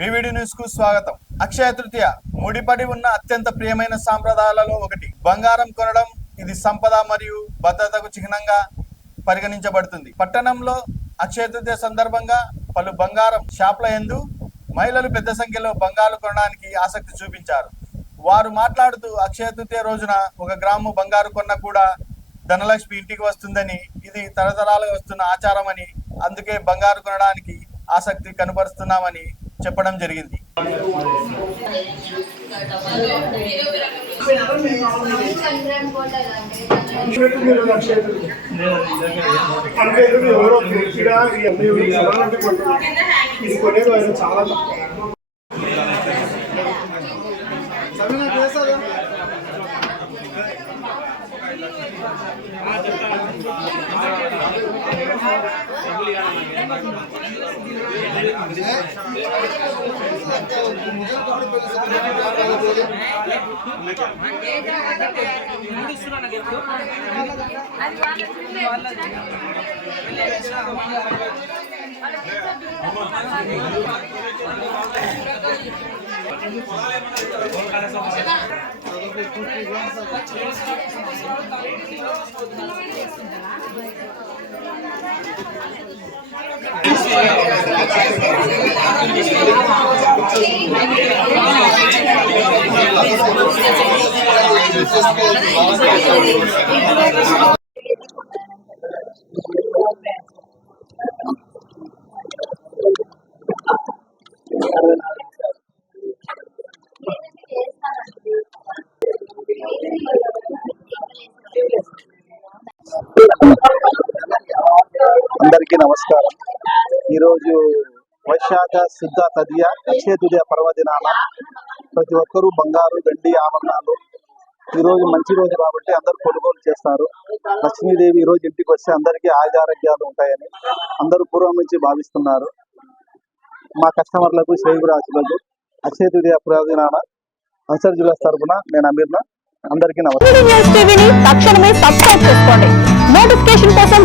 బీవీడి న్యూస్కు స్వాగతం. అక్షయ తృతీయ ముడిపడి ఉన్న అత్యంత ప్రియమైన సాంప్రదాయాలలో ఒకటి. బంగారం కొనడం ఇది సంపద మరియు భద్రతకు చిహ్నంగా పరిగణించబడుతుంది. పట్టణంలో అక్షయ తృతీయ సందర్భంగా పలు బంగారం షాప్ల ఎందు మహిళలు పెద్ద సంఖ్యలో బంగారు కొనడానికి ఆసక్తి చూపించారు. వారు మాట్లాడుతూ అక్షయ తృతీయ రోజున ఒక గ్రాము బంగారు కొన్న కూడా ధనలక్ష్మి ఇంటికి వస్తుందని ఇది తరతరాలుగా వస్తున్న ఆచారమని అందుకే బంగారు కొనడానికి ఆసక్తి కనబరుస్తున్నామని చెప్పడం జరిగింది. అంటే ఎవరో పూర్తిగా ఇది కొనేది ఆయన చాలా తక్కువ. అందరికీ నమస్కారం. ఈరోజు వైశాఖ శుద్ధ తదియ అక్షయ తృతీయ పర్వదినాన ప్రతి ఒక్కరూ బంగారు వెండి ఆభరణాలు. ఈ రోజు మంచి రోజు కాబట్టి అందరూ కొనుగోలు చేస్తారు. లక్ష్మీదేవి ఈ రోజు ఇంటికి వస్తే అందరికీ ఆయుధారోగ్యాలు ఉంటాయని అందరూ పూర్వం నుంచి భావిస్తున్నారు. మా కస్టమర్లకు శ్రేయభిలాషులకు అక్షయ తృతీయ పర్వదినాన అన్సర్ జిల్లా తరపున నేను అమీర్న అందరికీ నమస్కారం. తక్షణమే సబ్స్క్రైబ్ చేసుకోండి నోటిఫికేషన్ కోసం